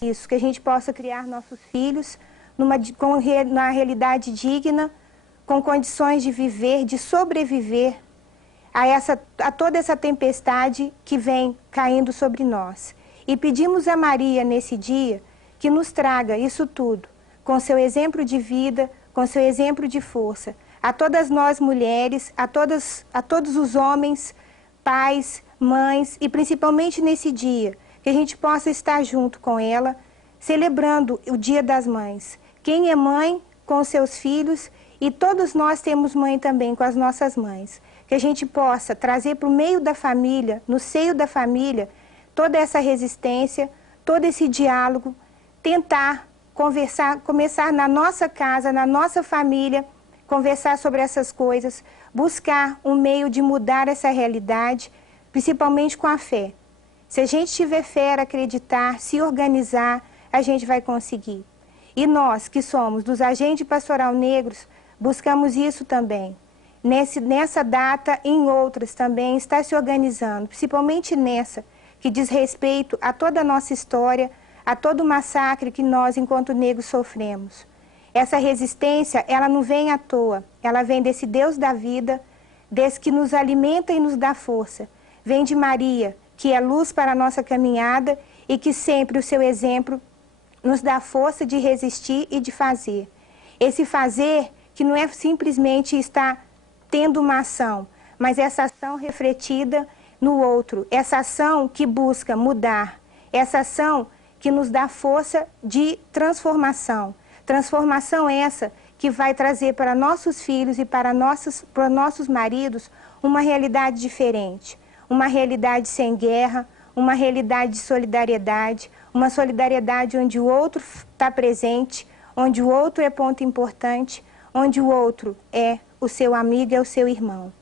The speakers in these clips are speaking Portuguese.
isso, que a gente possa criar nossos filhos na realidade digna, com condições de viver, de sobreviver a toda essa tempestade que vem caindo sobre nós. E pedimos a Maria, nesse dia, que nos traga isso tudo, com seu exemplo de vida, com seu exemplo de força, a todas nós mulheres, a todos os homens, pais, mães, e principalmente nesse dia, que a gente possa estar junto com ela, celebrando o Dia das Mães. Quem é mãe com seus filhos, e todos nós temos mãe também com as nossas mães. Que a gente possa trazer para o meio da família, no seio da família, toda essa resistência, todo esse diálogo, tentar conversar, começar na nossa casa, na nossa família, conversar sobre essas coisas, buscar um meio de mudar essa realidade, principalmente com a fé. Se a gente tiver fé, acreditar, se organizar, a gente vai conseguir. E nós, que somos dos agentes pastoral negros, buscamos isso também. Nessa data e em outras também, está se organizando, principalmente nessa, que diz respeito a toda a nossa história, a todo o massacre que nós, enquanto negros, sofremos. Essa resistência, ela não vem à toa, ela vem desse Deus da vida, desse que nos alimenta e nos dá força. Vem de Maria, que é luz para a nossa caminhada e que sempre o seu exemplo nos dá força de resistir e de fazer. Esse fazer que não é simplesmente estar tendo uma ação, mas essa ação refletida no outro, essa ação que busca mudar, essa ação que nos dá força de transformação. Transformação essa que vai trazer para nossos filhos e para nossos maridos uma realidade diferente, uma realidade sem guerra, uma realidade de solidariedade, uma solidariedade onde o outro está presente, onde o outro é ponto importante, onde o outro é o seu amigo, é o seu irmão.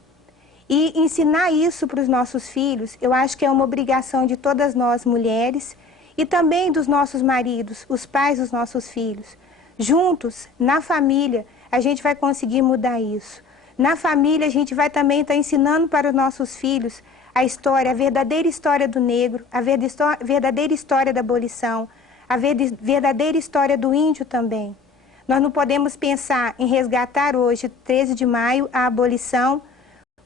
E ensinar isso para os nossos filhos, eu acho que é uma obrigação de todas nós mulheres e também dos nossos maridos, os pais dos nossos filhos. Juntos, na família, a gente vai conseguir mudar isso. Na família, a gente vai também estar ensinando para os nossos filhos a história, a verdadeira história do negro, a verdadeira história da abolição, a verdadeira história do índio também. Nós não podemos pensar em resgatar hoje, 13 de maio, a abolição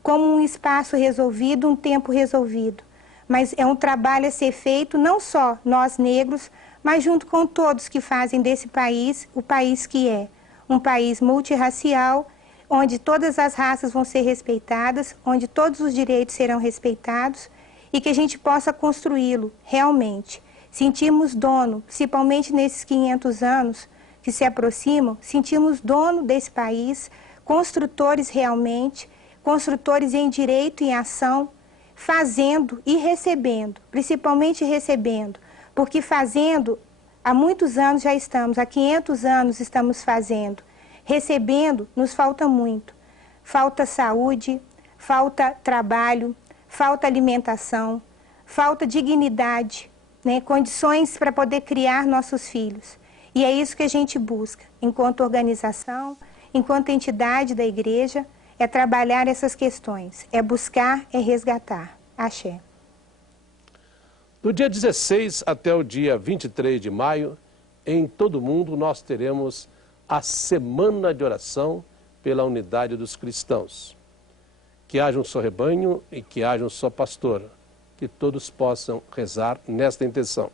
como um espaço resolvido, um tempo resolvido. Mas é um trabalho a ser feito, não só nós negros, mas junto com todos que fazem desse país o país que é. Um país multirracial, onde todas as raças vão ser respeitadas, onde todos os direitos serão respeitados e que a gente possa construí-lo realmente. Sentirmos dono, principalmente nesses 500 anos, que se aproximam, sentimos dono desse país, construtores realmente, construtores em direito e em ação, fazendo e recebendo, principalmente recebendo, porque fazendo, há muitos anos já estamos, há 500 anos estamos fazendo, recebendo nos falta muito, falta saúde, falta trabalho, falta alimentação, falta dignidade, né, condições para poder criar nossos filhos. E é isso que a gente busca, enquanto organização, enquanto entidade da igreja, é trabalhar essas questões, é buscar, é resgatar. Axé. Do dia 16 até o dia 23 de maio, em todo o mundo, nós teremos a Semana de Oração pela Unidade dos Cristãos. Que haja um só rebanho e que haja um só pastor, que todos possam rezar nesta intenção.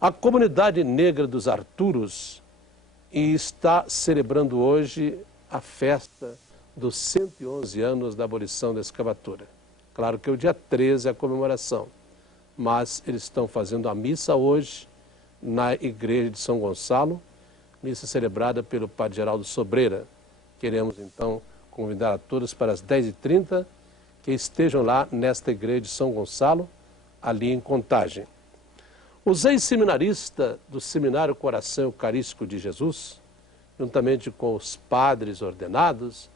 A comunidade negra dos Arturos está celebrando hoje a festa dos 111 anos da abolição da escravatura. Claro que o dia 13 é a comemoração, mas eles estão fazendo a missa hoje na igreja de São Gonçalo, missa celebrada pelo Padre Geraldo Sobreira. Queremos então convidar a todos para as 10h30 que estejam lá nesta igreja de São Gonçalo, ali em Contagem. Os ex-seminaristas do Seminário Coração Eucarístico de Jesus, juntamente com os padres ordenados,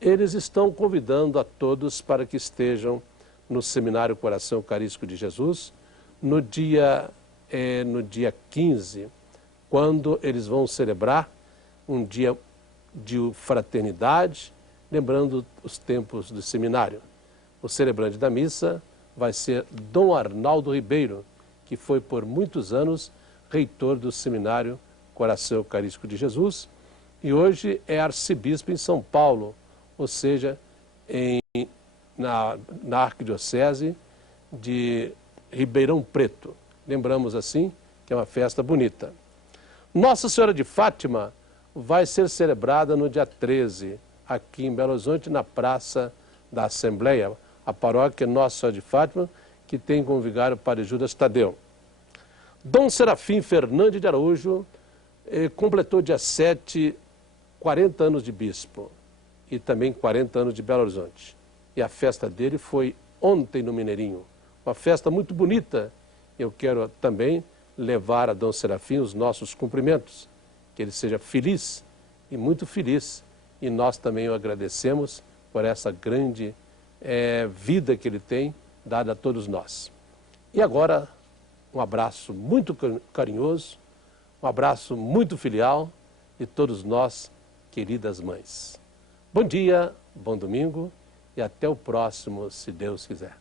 eles estão convidando a todos para que estejam no Seminário Coração Eucarístico de Jesus no dia 15, quando eles vão celebrar um dia de fraternidade, lembrando os tempos do seminário. O celebrante da missa vai ser Dom Arnaldo Ribeiro, que foi por muitos anos reitor do Seminário Coração Eucarístico de Jesus, e hoje é arcebispo em São Paulo, ou seja, na Arquidiocese de Ribeirão Preto. Lembramos assim que é uma festa bonita. Nossa Senhora de Fátima vai ser celebrada no dia 13, aqui em Belo Horizonte, na Praça da Assembleia, a paróquia Nossa Senhora de Fátima, que tem como vigário o Padre Judas Tadeu. Dom Serafim Fernandes de Araújo completou dia 7 40 anos de bispo e também 40 anos de Belo Horizonte. E a festa dele foi ontem no Mineirinho, uma festa muito bonita. Eu quero também levar a Dom Serafim os nossos cumprimentos, que ele seja feliz e muito feliz. E nós também o agradecemos por essa grande vida que ele tem dado a todos nós. E agora, um abraço muito carinhoso, um abraço muito filial de todos nós, queridas mães. Bom dia, bom domingo e até o próximo, se Deus quiser.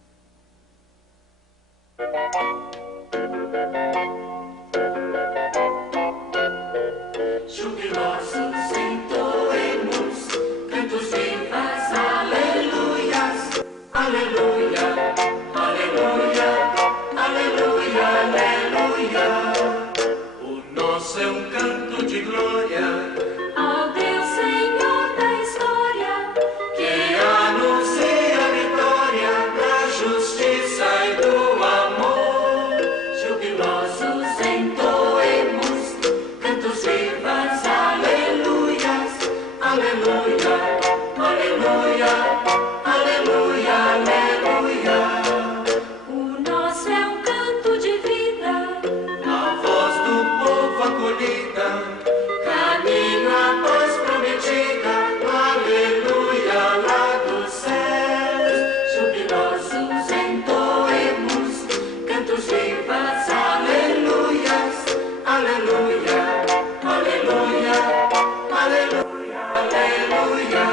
Jubilosos entoemos cantos vivas, aleluias, aleluia, aleluia, aleluia, aleluia. O nosso é um canto de glória ao Deus Senhor da história, que anuncia a vitória da justiça e do amor. Jubilosos entoemos cantos vivas, aleluias, aleluia, aleluia, aleluia, aleluia. O nosso é um canto de vida, a voz do povo acolhida, caminho à paz prometida, aleluia, lá dos céus. Jubilosos entoemos cantos vivas, aleluias, aleluia, aleluia, aleluia, aleluia.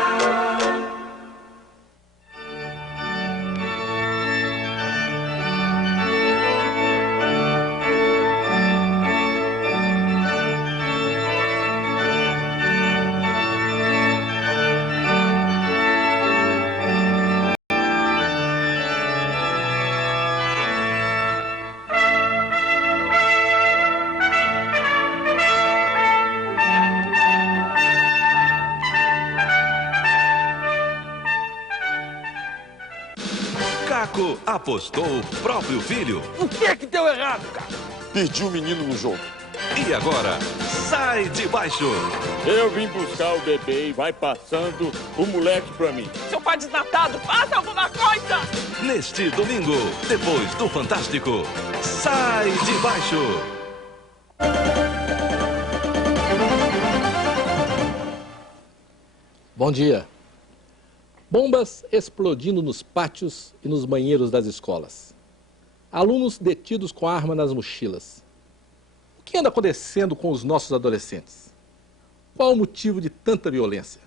Caco apostou o próprio filho. O que é que deu errado, cara? Perdi o menino no jogo. E agora, sai de baixo. Eu vim buscar o bebê e vai passando o moleque pra mim. Seu pai desnatado, faça alguma coisa! Neste domingo, depois do Fantástico, sai de baixo. Bom dia. Bombas explodindo nos pátios e nos banheiros das escolas. Alunos detidos com arma nas mochilas. O que anda acontecendo com os nossos adolescentes? Qual o motivo de tanta violência?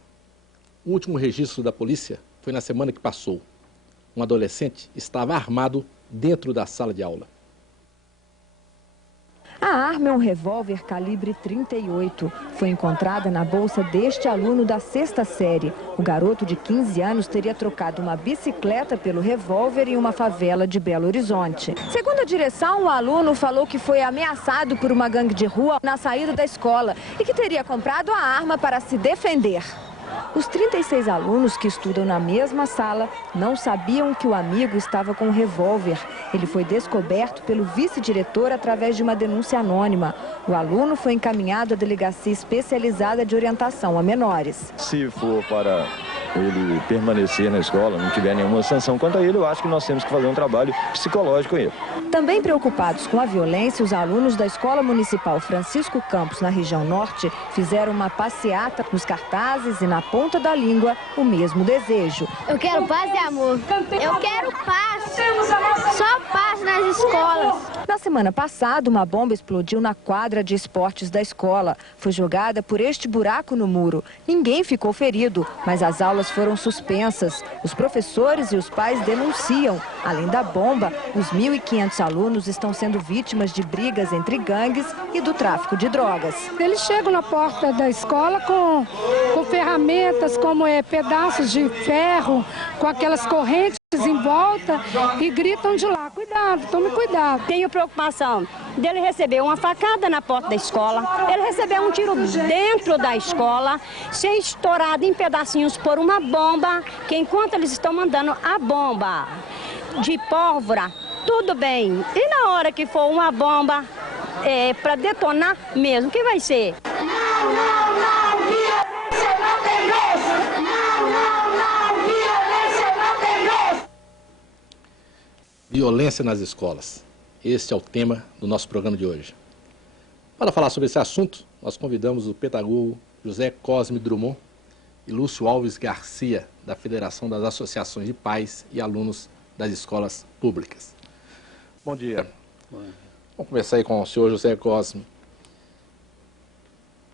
O último registro da polícia foi na semana que passou. Um adolescente estava armado dentro da sala de aula. A arma é um revólver calibre 38. Foi encontrada na bolsa deste aluno da 6ª série. O garoto de 15 anos teria trocado uma bicicleta pelo revólver em uma favela de Belo Horizonte. Segundo a direção, o aluno falou que foi ameaçado por uma gangue de rua na saída da escola e que teria comprado a arma para se defender. Os 36 alunos que estudam na mesma sala não sabiam que o amigo estava com um revólver. Ele foi descoberto pelo vice-diretor através de uma denúncia anônima. O aluno foi encaminhado à delegacia especializada de orientação a menores. Se for para ele permanecer na escola, não tiver nenhuma sanção quanto a ele, eu acho que nós temos que fazer um trabalho psicológico com ele. Também preocupados com a violência, os alunos da Escola Municipal Francisco Campos, na região norte, fizeram uma passeata nos cartazes e na ponta da língua o mesmo desejo. Eu quero paz e amor. Eu quero paz. Só paz nas escolas. Na semana passada, uma bomba explodiu na quadra de esportes da escola. Foi jogada por este buraco no muro. Ninguém ficou ferido, mas as aulas foram suspensas. Os professores e os pais denunciam. Além da bomba, os 1.500 alunos estão sendo vítimas de brigas entre gangues e do tráfico de drogas. Eles chegam na porta da escola com ferramentas como pedaços de ferro, com aquelas correntes em volta e gritam de lá: cuidado, tome cuidado. Tenho preocupação dele receber uma facada na porta da escola, ele receber um tiro dentro da escola, ser estourado em pedacinhos por uma bomba, que enquanto eles estão mandando a bomba de pólvora, tudo bem. E na hora que for uma bomba para detonar mesmo, o que vai ser? Não, não, não, violência não tem vez! Não, não, não, violência não tem vez! Violência nas escolas. Este é o tema do nosso programa de hoje. Para falar sobre esse assunto, nós convidamos o pedagogo José Cosme Drummond e Lúcio Alves Garcia, da Federação das Associações de Pais e Alunos das Escolas Públicas. Bom dia. Vamos começar aí com o senhor José Cosme.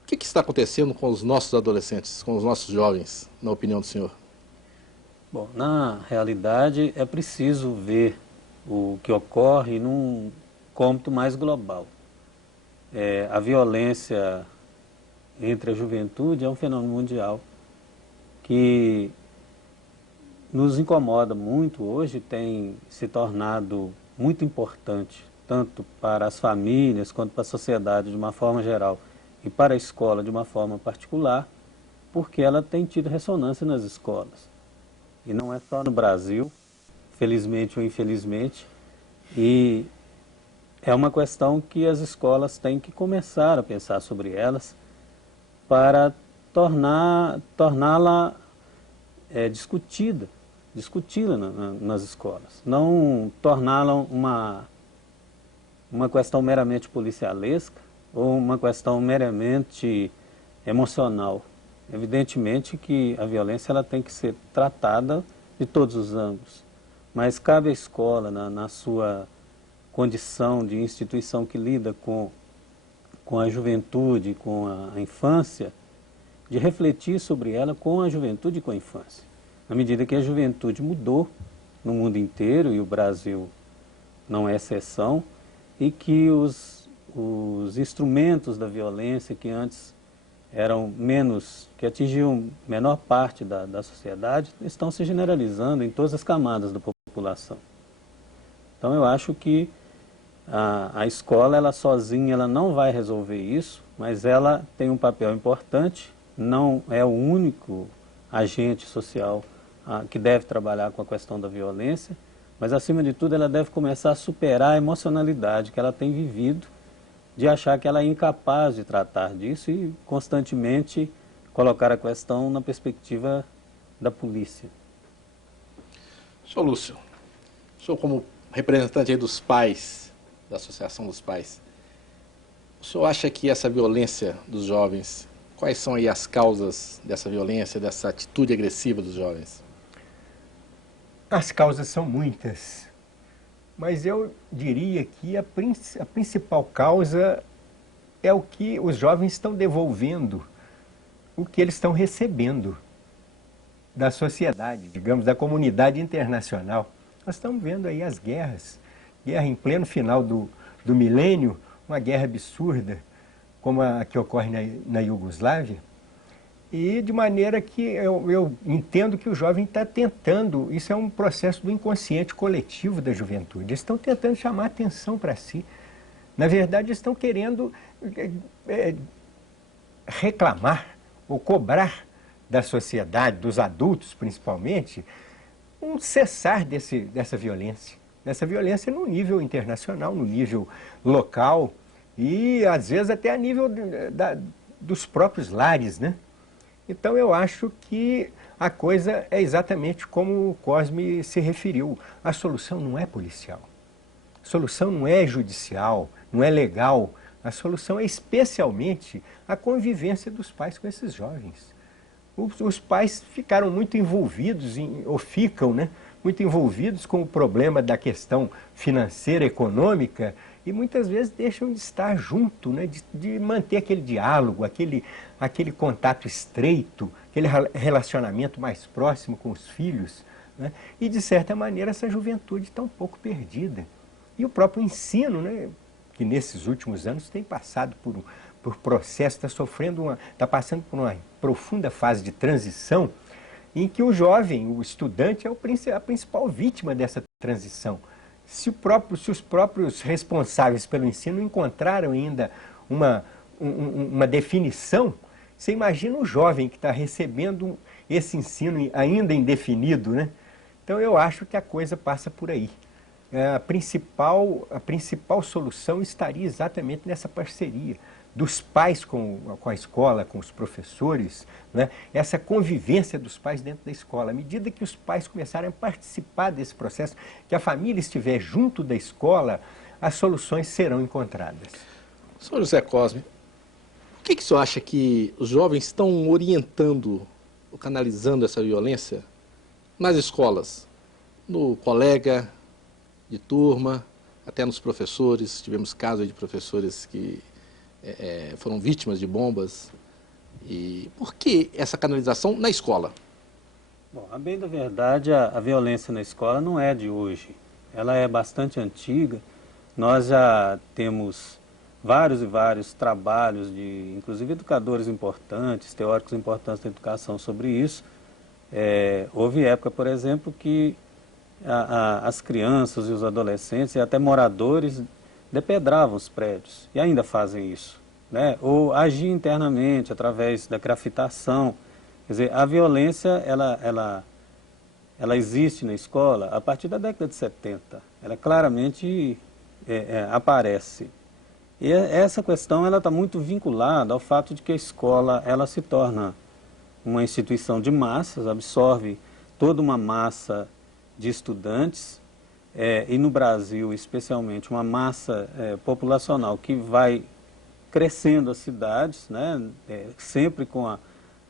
O que está acontecendo com os nossos adolescentes, com os nossos jovens, na opinião do senhor? Bom, na realidade é preciso ver o que ocorre num cômputo mais global. A violência entre a juventude é um fenômeno mundial que nos incomoda muito hoje, tem se tornado muito importante, tanto para as famílias quanto para a sociedade de uma forma geral e para a escola de uma forma particular, porque ela tem tido ressonância nas escolas. E não é só no Brasil, felizmente ou infelizmente, e é uma questão que as escolas têm que começar a pensar sobre elas para torná-la discuti-la nas escolas, não torná-la uma questão meramente policialesca ou uma questão meramente emocional. Evidentemente que a violência ela tem que ser tratada de todos os ângulos, mas cabe à escola, na sua condição de instituição que lida com a juventude, com a infância, de refletir sobre ela com a juventude e com a infância. Na medida que a juventude mudou no mundo inteiro, e o Brasil não é exceção, e que os instrumentos da violência que antes que atingiam menor parte da sociedade, estão se generalizando em todas as camadas da população. Então eu acho que a escola, ela sozinha, ela não vai resolver isso, mas ela tem um papel importante, não é o único agente social que deve trabalhar com a questão da violência, mas acima de tudo ela deve começar a superar a emocionalidade que ela tem vivido, de achar que ela é incapaz de tratar disso e constantemente colocar a questão na perspectiva da polícia. Senhor Lúcio, o senhor como representante aí dos pais, da Associação dos Pais, o senhor acha que essa violência dos jovens, quais são aí as causas dessa violência, dessa atitude agressiva dos jovens? As causas são muitas, mas eu diria que a principal causa é o que os jovens estão devolvendo, o que eles estão recebendo da sociedade, digamos, da comunidade internacional. Nós estamos vendo aí as guerras, guerra em pleno final do milênio, uma guerra absurda, como a que ocorre na Iugoslávia, e de maneira que eu entendo que o jovem está tentando, isso é um processo do inconsciente coletivo da juventude, eles estão tentando chamar atenção para si. Na verdade, eles estão querendo reclamar ou cobrar da sociedade, dos adultos principalmente, um cessar dessa violência no nível internacional, no nível local e às vezes até a nível dos próprios lares, né? Então eu acho que a coisa é exatamente como o Cosme se referiu. A solução não é policial, a solução não é judicial, não é legal. A solução é especialmente a convivência dos pais com esses jovens. Os pais ficaram muito envolvidos, ou ficam, né, muito envolvidos com o problema da questão financeira, econômica, e muitas vezes deixam de estar junto, né? De manter aquele diálogo, aquele contato estreito, aquele relacionamento mais próximo com os filhos, né? E de certa maneira essa juventude está um pouco perdida. E o próprio ensino, né? Que nesses últimos anos tem passado por processo, está passando por uma profunda fase de transição, em que o jovem, o estudante, é a principal vítima dessa transição. Se os próprios responsáveis pelo ensino encontraram ainda uma definição, você imagina o jovem que está recebendo esse ensino ainda indefinido, né? Então eu acho que a coisa passa por aí. A principal solução estaria exatamente nessa parceria dos pais com a escola, com os professores, né? Essa convivência dos pais dentro da escola. À medida que os pais começarem a participar desse processo, que a família estiver junto da escola, as soluções serão encontradas. Senhor José Cosme, o que o senhor acha que os jovens estão orientando, ou canalizando essa violência nas escolas? No colega de turma, até nos professores. Tivemos casos de professores que foram vítimas de bombas. E por que essa canalização na escola? Bom, a bem da verdade, a violência na escola não é de hoje. Ela é bastante antiga. Nós já temos vários e vários trabalhos de, inclusive, educadores importantes, teóricos importantes da educação sobre isso. Houve época, por exemplo, que as crianças e os adolescentes e até moradores depedravam os prédios, e ainda fazem isso, né? Ou agir internamente através da grafitação. Quer dizer, a violência, ela existe na escola a partir da década de 70. Ela claramente aparece. E essa questão está muito vinculada ao fato de que a escola ela se torna uma instituição de massas, absorve toda uma massa de estudantes, e no Brasil, especialmente, uma massa populacional que vai crescendo as cidades, né, sempre com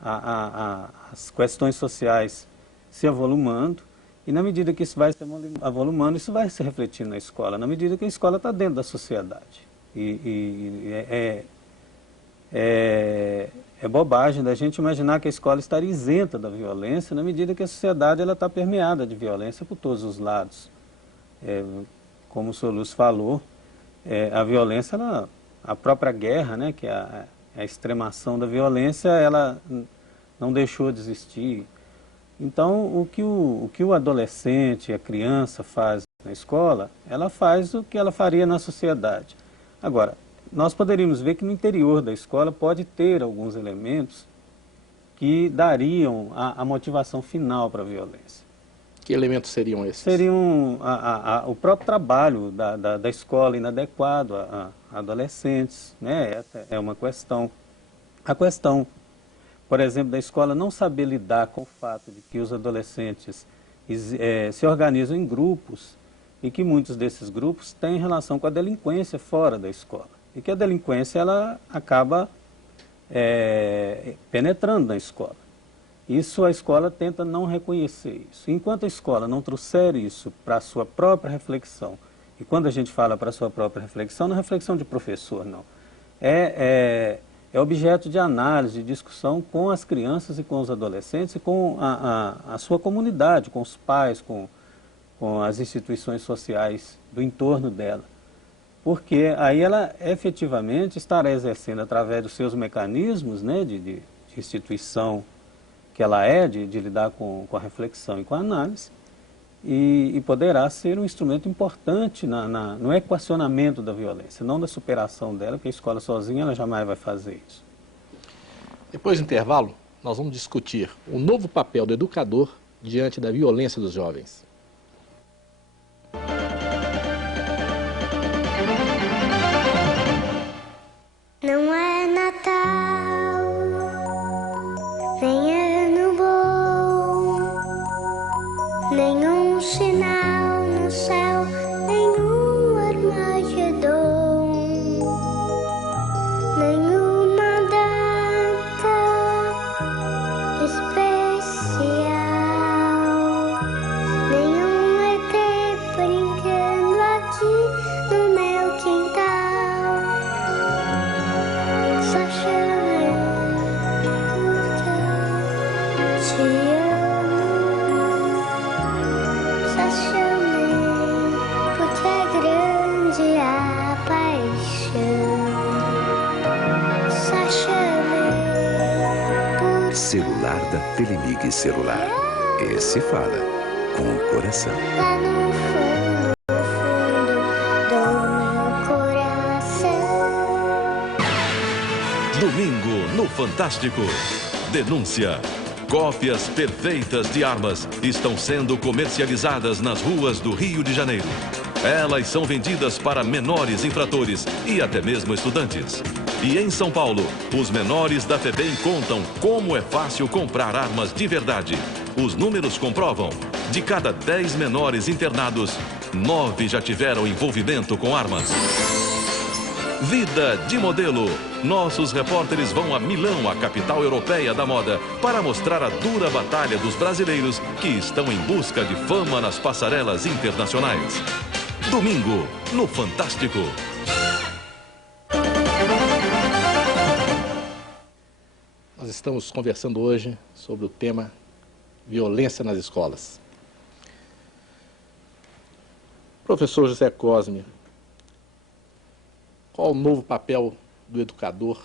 as questões sociais se avolumando, e na medida que isso vai se avolumando, isso vai se refletir na escola, na medida que a escola está dentro da sociedade. É bobagem da gente imaginar que a escola estaria isenta da violência, na medida que a sociedade está permeada de violência por todos os lados. Como o senhor Lúcio falou, a violência, a própria guerra, né, que é a extremação da violência, ela não deixou de existir. Então, o que o adolescente, a criança faz na escola, ela faz o que ela faria na sociedade. Agora, nós poderíamos ver que no interior da escola pode ter alguns elementos que dariam a motivação final para a violência. Que elementos seriam esses? Seriam o próprio trabalho da escola inadequado a adolescentes, né? Essa é uma questão. A questão, por exemplo, da escola não saber lidar com o fato de que os adolescentes se organizam em grupos e que muitos desses grupos têm relação com a delinquência fora da escola. E que a delinquência ela acaba penetrando na escola. Isso a escola tenta não reconhecer isso. Enquanto a escola não trouxer isso para a sua própria reflexão, e quando a gente fala para a sua própria reflexão, não é reflexão de professor, não. É objeto de análise, de discussão com as crianças e com os adolescentes e com a sua comunidade, com os pais, com as instituições sociais do entorno dela. Porque aí ela efetivamente estará exercendo através dos seus mecanismos, né, de instituição que ela de lidar com a reflexão e com a análise, e poderá ser um instrumento importante no equacionamento da violência, não da superação dela, porque a escola sozinha ela jamais vai fazer isso. Depois do intervalo, nós vamos discutir o novo papel do educador diante da violência dos jovens. Não é Natal, nem ano bom, nenhum sinal no céu, nenhum Armagedon, nenhuma data especial, nenhum ET brincando aqui no meu quintal. celular da Telemig Celular. Esse fala com o coração. Lá no fundo, do meu coração. Domingo no Fantástico. Denúncia. Cópias perfeitas de armas estão sendo comercializadas nas ruas do Rio de Janeiro. Elas são vendidas para menores infratores e até mesmo estudantes. E em São Paulo, os menores da FEBEM contam como é fácil comprar armas de verdade. Os números comprovam. De cada 10 menores internados, 9 já tiveram envolvimento com armas. Vida de modelo. Nossos repórteres vão a Milão, a capital europeia da moda, para mostrar a dura batalha dos brasileiros que estão em busca de fama nas passarelas internacionais. Domingo, no Fantástico. Nós estamos conversando hoje sobre o tema violência nas escolas. Professor José Cosme, qual o novo papel do educador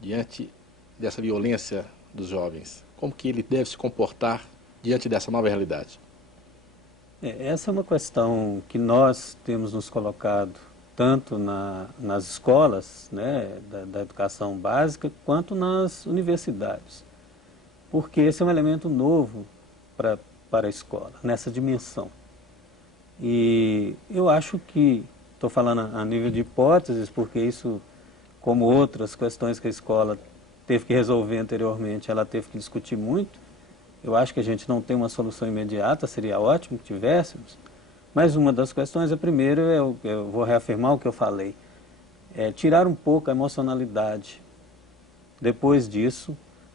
diante dessa violência dos jovens? Como que ele deve se comportar diante dessa nova realidade? Essa é uma questão que nós temos nos colocado tanto nas escolas, né, da educação básica, quanto nas universidades. Porque esse é um elemento novo para a escola, nessa dimensão. E eu acho que, estou falando a nível de hipóteses, porque isso, como outras questões que a escola teve que resolver anteriormente, ela teve que discutir muito. Eu acho que a gente não tem uma solução imediata, seria ótimo que tivéssemos. Mas uma das questões, a primeira, eu vou reafirmar o que eu falei, é tirar um pouco a emocionalidade. Depois disso,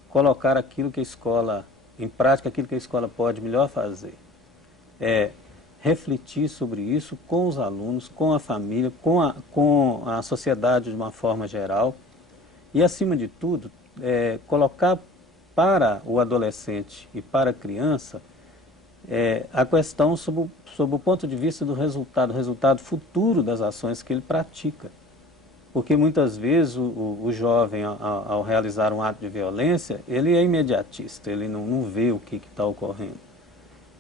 colocar aquilo que a escola, em prática, aquilo que a escola pode melhor fazer. Refletir sobre isso com os alunos, com a família, com a sociedade de uma forma geral. E, acima de tudo, colocar para o adolescente e para a criança a questão sob o ponto de vista do resultado futuro das ações que ele pratica. Porque muitas vezes o jovem, ao realizar um ato de violência, ele é imediatista, ele não vê o que está ocorrendo.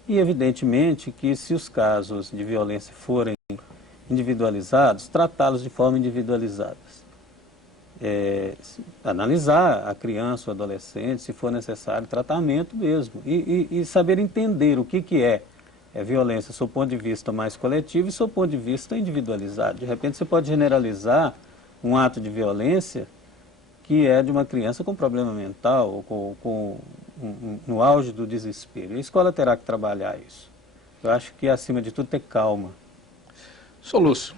E evidentemente que se os casos de violência forem individualizados, tratá-los de forma individualizada. Analisar a criança ou adolescente, se for necessário, tratamento mesmo. E saber entender o que é violência, sob o ponto de vista mais coletivo e sob o ponto de vista individualizado. De repente você pode generalizar um ato de violência que é de uma criança com problema mental, ou no auge do desespero. E a escola terá que trabalhar isso. Eu acho que, acima de tudo, ter calma. Sr. Lúcio,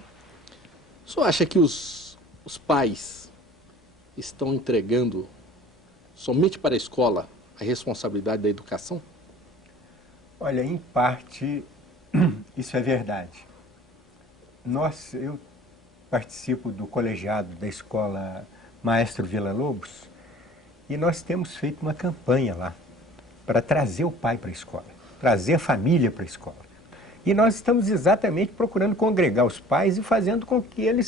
o senhor acha que os pais estão entregando somente para a escola a responsabilidade da educação? Olha, em parte, isso é verdade. Eu participo do colegiado da escola Maestro Villa-Lobos e nós temos feito uma campanha lá para trazer o pai para a escola, trazer a família para a escola. E nós estamos exatamente procurando congregar os pais e fazendo com que eles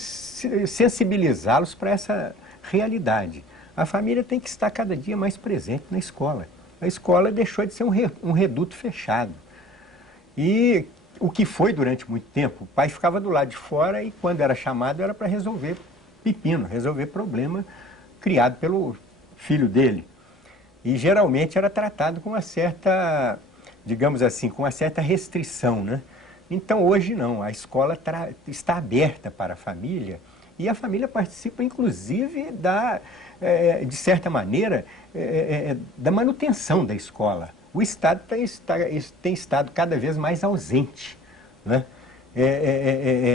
sensibilizá-los para essa realidade. A família tem que estar cada dia mais presente na escola. A escola deixou de ser um reduto fechado. E o que foi durante muito tempo, o pai ficava do lado de fora e quando era chamado era para resolver pepino, resolver problema criado pelo filho dele. E geralmente era tratado com uma certa, digamos assim, com uma certa restrição, né? Então hoje não, a escola está aberta para a família e a família participa inclusive de certa maneira, da manutenção da escola. O Estado tem estado cada vez mais ausente, né?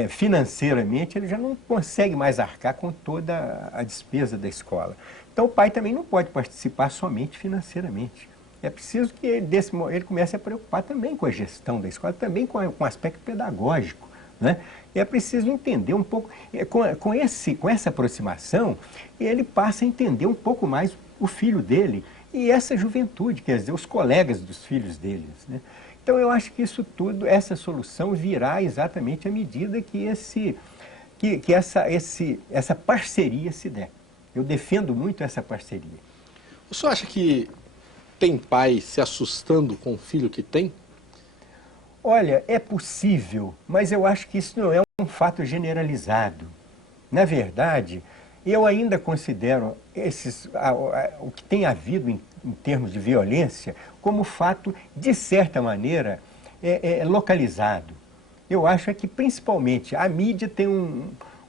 Financeiramente ele já não consegue mais arcar com toda a despesa da escola. Então o pai também não pode participar somente financeiramente. É preciso que ele comece a preocupar também com a gestão da escola, também com o aspecto pedagógico, né? E é preciso entender um pouco, com essa aproximação, ele passa a entender um pouco mais o filho dele e essa juventude, quer dizer, os colegas dos filhos deles, né? Então eu acho que isso tudo, essa solução virá exatamente à medida que essa parceria se der. Eu defendo muito essa parceria. O senhor acha que tem pai se assustando com o filho que tem? Olha, é possível, mas eu acho que isso não é um fato generalizado. Na verdade, eu ainda considero o que tem havido em termos de violência como fato, de certa maneira, localizado. Eu acho que, principalmente, a mídia tem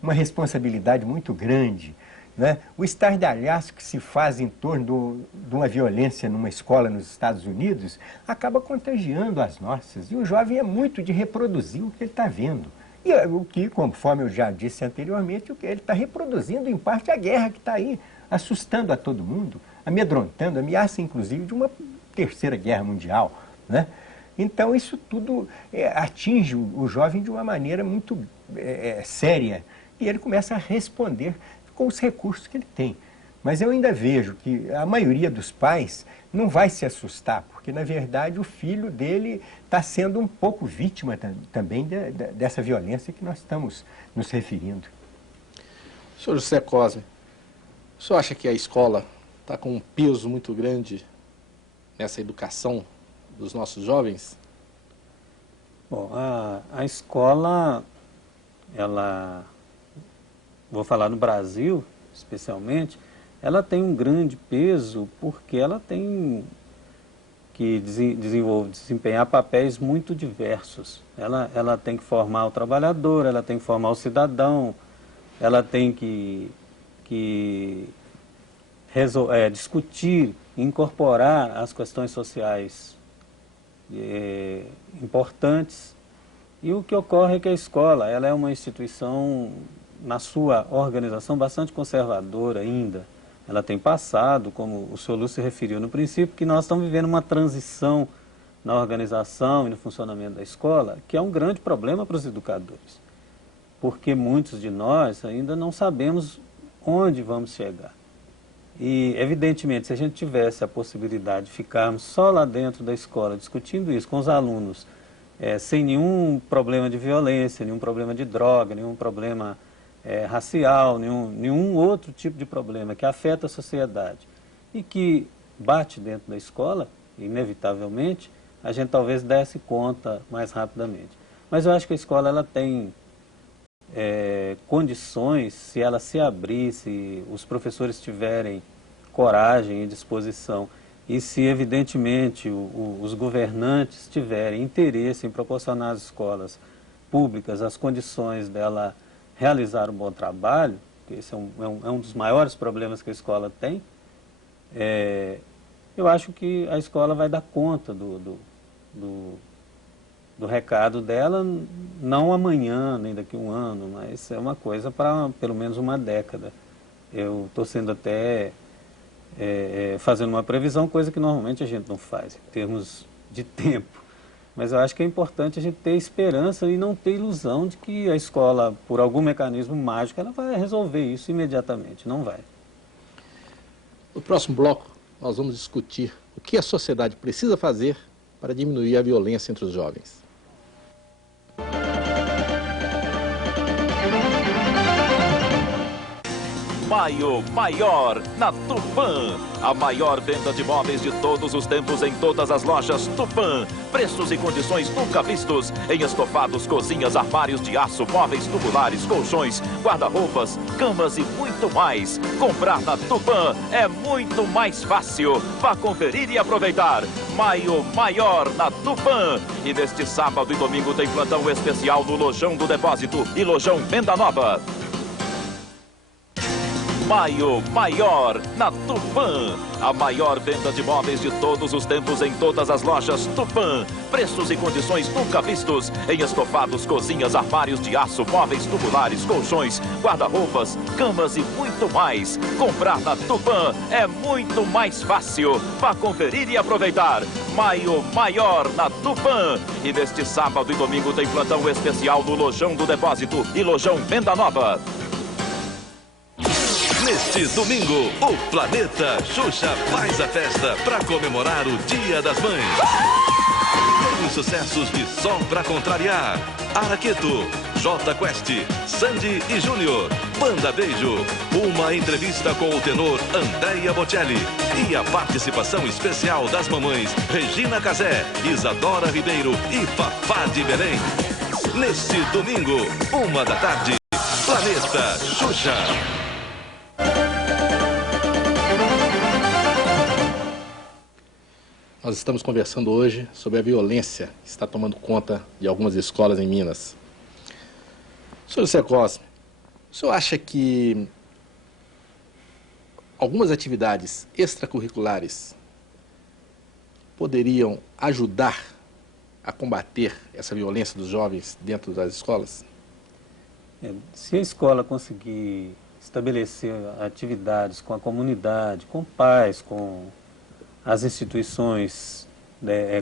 uma responsabilidade muito grande, né? O estardalhaço que se faz em torno de uma violência numa escola nos Estados Unidos acaba contagiando as nossas. E o jovem é muito de reproduzir o que ele está vendo. E o que, conforme eu já disse anteriormente, ele está reproduzindo em parte a guerra que está aí, assustando a todo mundo, amedrontando, ameaça inclusive de uma terceira guerra mundial, né? Então isso tudo atinge o jovem de uma maneira muito séria e ele começa a responder com os recursos que ele tem. Mas eu ainda vejo que a maioria dos pais não vai se assustar, porque na verdade o filho dele está sendo um pouco vítima também dessa violência que nós estamos nos referindo. Senhor José Cosme, o senhor acha que a escola está com um peso muito grande nessa educação dos nossos jovens? Bom, a escola, vou falar no Brasil especialmente, ela tem um grande peso porque ela tem que desempenhar papéis muito diversos. Ela tem que formar o trabalhador, ela tem que formar o cidadão, ela tem que discutir, incorporar as questões sociais importantes. E o que ocorre é que a escola ela é uma instituição, na sua organização, bastante conservadora ainda. Ela tem passado, como o senhor Lúcio se referiu no princípio, que nós estamos vivendo uma transição na organização e no funcionamento da escola, que é um grande problema para os educadores. Porque muitos de nós ainda não sabemos onde vamos chegar. E, evidentemente, se a gente tivesse a possibilidade de ficarmos só lá dentro da escola, discutindo isso com os alunos, sem nenhum problema de violência, nenhum problema de droga, nenhum problema racial, nenhum outro tipo de problema que afeta a sociedade e que bate dentro da escola, inevitavelmente, a gente talvez desse conta mais rapidamente. Mas eu acho que a escola ela tem condições, se ela se abrir, se os professores tiverem coragem e disposição, e se evidentemente os governantes tiverem interesse em proporcionar às escolas públicas as condições dela realizar um bom trabalho, que esse é um dos maiores problemas que a escola tem, eu acho que a escola vai dar conta do recado dela, não amanhã, nem daqui a um ano, mas é uma coisa para pelo menos uma década. Eu estou sendo até fazendo uma previsão, coisa que normalmente a gente não faz, em termos de tempo. Mas eu acho que é importante a gente ter esperança e não ter ilusão de que a escola, por algum mecanismo mágico, ela vai resolver isso imediatamente. Não vai. No próximo bloco, nós vamos discutir o que a sociedade precisa fazer para diminuir a violência entre os jovens. Maio Maior na Tupã. A maior venda de móveis de todos os tempos em todas as lojas Tupã. Preços e condições nunca vistos em estofados, cozinhas, armários de aço, móveis tubulares, colchões, guarda-roupas, camas e muito mais. Comprar na Tupã é muito mais fácil. Vá conferir e aproveitar. Maio Maior na Tupã. E neste sábado e domingo tem plantão especial no Lojão do Depósito e Lojão Venda Nova. Maio Maior na Tupã. A maior venda de móveis de todos os tempos em todas as lojas Tupã. Preços e condições nunca vistos em estofados, cozinhas, armários de aço, móveis tubulares, colchões, guarda-roupas, camas e muito mais. Comprar na Tupã é muito mais fácil. Vá conferir e aproveitar. Maio Maior na Tupã. E neste sábado e domingo tem plantão especial no Lojão do Depósito e Lojão Venda Nova. Neste domingo, o Planeta Xuxa faz a festa para comemorar o Dia das Mães. sucessos de Só Pra Contrariar, Araqueto, J Quest, Sandy e Júnior, Banda Beijo, uma entrevista com o tenor Andréia Bocelli e a participação especial das mamães Regina Casé, Isadora Ribeiro e Fafá de Belém. Neste domingo, 13h, Planeta Xuxa. Nós estamos conversando hoje sobre a violência que está tomando conta de algumas escolas em Minas. Senhor José Cosme, o senhor acha que algumas atividades extracurriculares poderiam ajudar a combater essa violência dos jovens dentro das escolas? Se a escola conseguir estabelecer atividades com a comunidade, com pais, com as instituições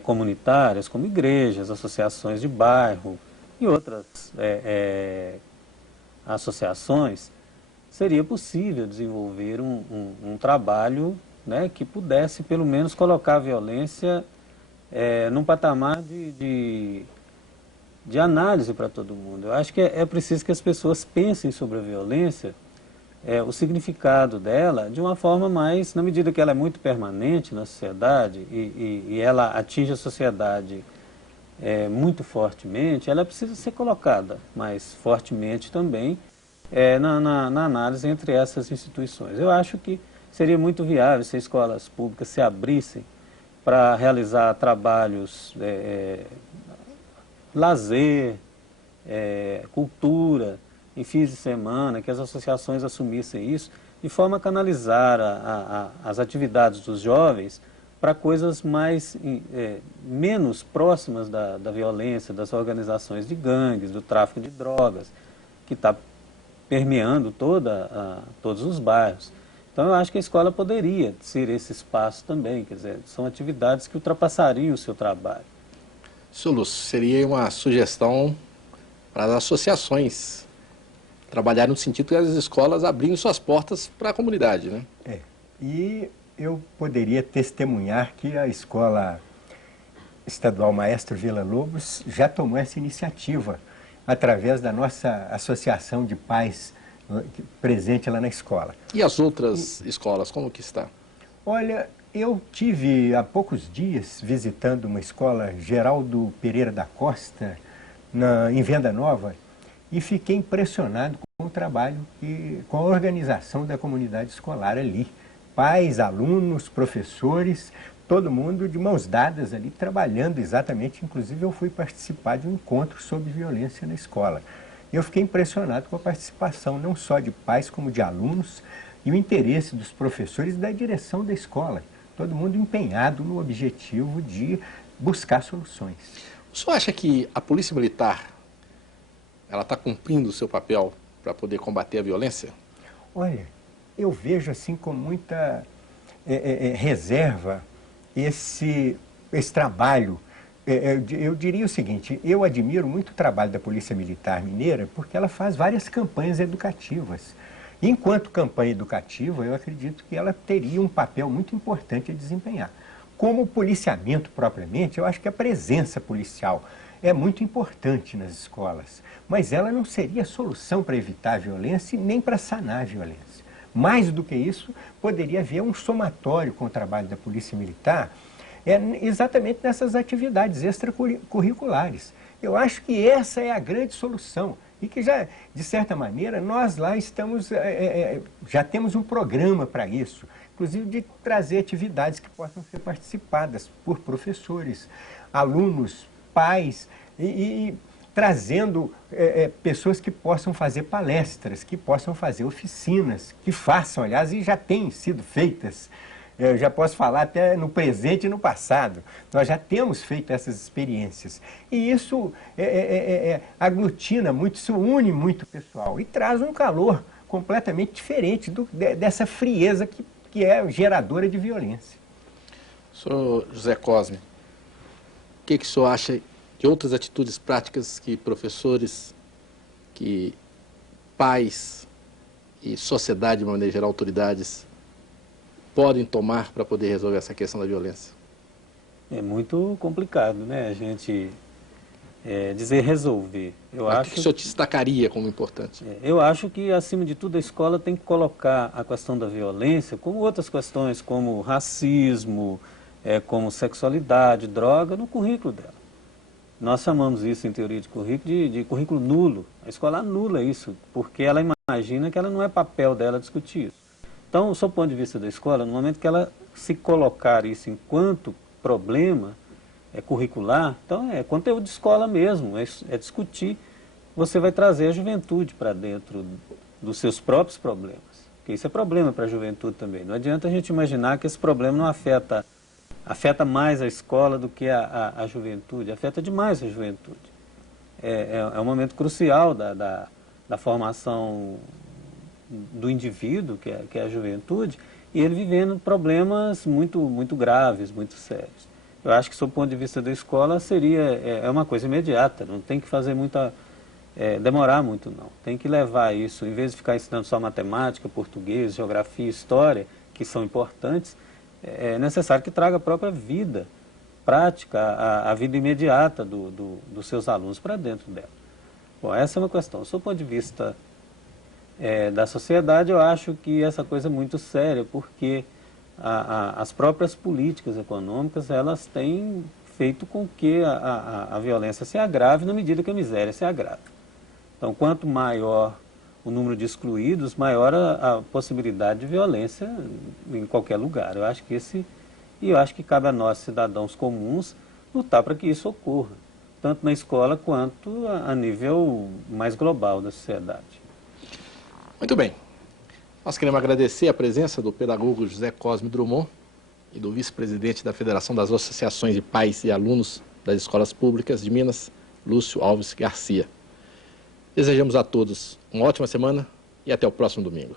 comunitárias, como igrejas, associações de bairro e outras associações, seria possível desenvolver um trabalho, né, que pudesse, pelo menos, colocar a violência num patamar de análise para todo mundo. Eu acho que é preciso que as pessoas pensem sobre a violência, o significado dela, de uma forma mais, na medida que ela é muito permanente na sociedade e ela atinge a sociedade muito fortemente, ela precisa ser colocada mais fortemente também na análise entre essas instituições. Eu acho que seria muito viável se as escolas públicas se abrissem para realizar trabalhos, lazer, cultura, em fins de semana, que as associações assumissem isso, de forma a canalizar as atividades dos jovens para coisas menos próximas da violência, das organizações de gangues, do tráfico de drogas, que está permeando todos os bairros. Então eu acho que a escola poderia ser esse espaço também, quer dizer, são atividades que ultrapassariam o seu trabalho. Senhor Lúcio, seria uma sugestão para as associações trabalhar no sentido que as escolas abrindo suas portas para a comunidade, né? E eu poderia testemunhar que a Escola Estadual Maestro Villa-Lobos já tomou essa iniciativa através da nossa associação de pais presente lá na escola. E as outras escolas, como que está? Olha, eu tive há poucos dias visitando uma escola, Geraldo Pereira da Costa, em Venda Nova, e fiquei impressionado com o trabalho e com a organização da comunidade escolar ali. Pais, alunos, professores, todo mundo de mãos dadas ali, trabalhando exatamente. Inclusive eu fui participar de um encontro sobre violência na escola. Eu fiquei impressionado com a participação não só de pais como de alunos e o interesse dos professores e da direção da escola. Todo mundo empenhado no objetivo de buscar soluções. O senhor acha que a Polícia Militar ela está cumprindo o seu papel para poder combater a violência? Olha, eu vejo assim com muita reserva esse trabalho. Eu diria o seguinte, eu admiro muito o trabalho da Polícia Militar Mineira porque ela faz várias campanhas educativas. Enquanto campanha educativa, eu acredito que ela teria um papel muito importante a desempenhar. Como policiamento propriamente, eu acho que a presença policial é muito importante nas escolas, mas ela não seria a solução para evitar a violência e nem para sanar a violência. Mais do que isso, poderia haver um somatório com o trabalho da Polícia Militar, exatamente nessas atividades extracurriculares. Eu acho que essa é a grande solução e que já, de certa maneira, nós lá já temos um programa para isso, inclusive de trazer atividades que possam ser participadas por professores, alunos, pais e trazendo pessoas que possam fazer palestras, que possam fazer oficinas, que façam, aliás, e já têm sido feitas. Eu já posso falar até no presente e no passado. Nós já temos feito essas experiências. E isso aglutina muito, isso une muito o pessoal e traz um calor completamente diferente dessa frieza que é geradora de violência. Senhor José Cosme, o que o senhor acha de outras atitudes práticas que professores, que pais e sociedade, de uma maneira geral, autoridades, podem tomar para poder resolver essa questão da violência? É muito complicado, né, a gente dizer resolver. Mas o que o senhor destacaria como importante? Eu acho que, acima de tudo, a escola tem que colocar a questão da violência, como outras questões, como racismo, como sexualidade, droga, no currículo dela. Nós chamamos isso, em teoria de currículo nulo. A escola anula isso, porque ela imagina que ela não é papel dela discutir isso. Então, sob o ponto de vista da escola, no momento que ela se colocar isso enquanto problema curricular, então é conteúdo de escola mesmo, é discutir. Você vai trazer a juventude para dentro dos seus próprios problemas. Porque isso é problema para a juventude também. Não adianta a gente imaginar que esse problema não afeta mais a escola do que a juventude, afeta demais a juventude. É um momento crucial da formação do indivíduo, que é a juventude, e ele vivendo problemas muito graves, muito sérios. Eu acho que, sob o ponto de vista da escola, seria uma coisa imediata, não tem que fazer demorar muito não. Tem que levar isso, em vez de ficar ensinando só matemática, português, geografia, história, que são importantes, é necessário que traga a própria vida prática, a vida imediata dos seus alunos para dentro dela. Bom, essa é uma questão. Sob o ponto de vista da sociedade, eu acho que essa coisa é muito séria, porque as próprias políticas econômicas, elas têm feito com que a violência se agrave na medida que a miséria se agrava. Então, quanto maior o número de excluídos, maior a possibilidade de violência em qualquer lugar. Eu acho que cabe a nós, cidadãos comuns, lutar para que isso ocorra, tanto na escola quanto a nível mais global da sociedade. Muito bem. Nós queremos agradecer a presença do pedagogo José Cosme Drummond e do vice-presidente da Federação das Associações de Pais e Alunos das Escolas Públicas de Minas, Lúcio Alves Garcia. Desejamos a todos uma ótima semana e até o próximo domingo.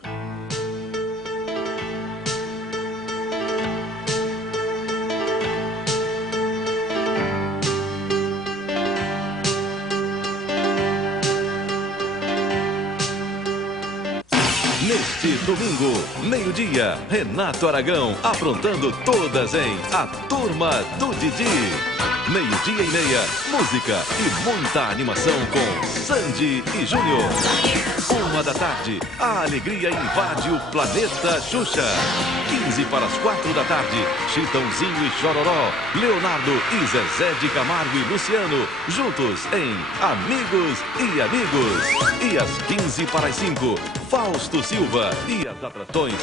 Neste domingo, meio-dia, Renato Aragão aprontando todas em A Turma do Didi. 12:30, música e muita animação com Sandy e Júnior. 1h, a alegria invade o planeta Xuxa. 4:15, Chitãozinho e Chororó, Leonardo e Zezé de Camargo e Luciano, juntos em Amigos e Amigos. E às 15:05, Fausto Silva e as atrações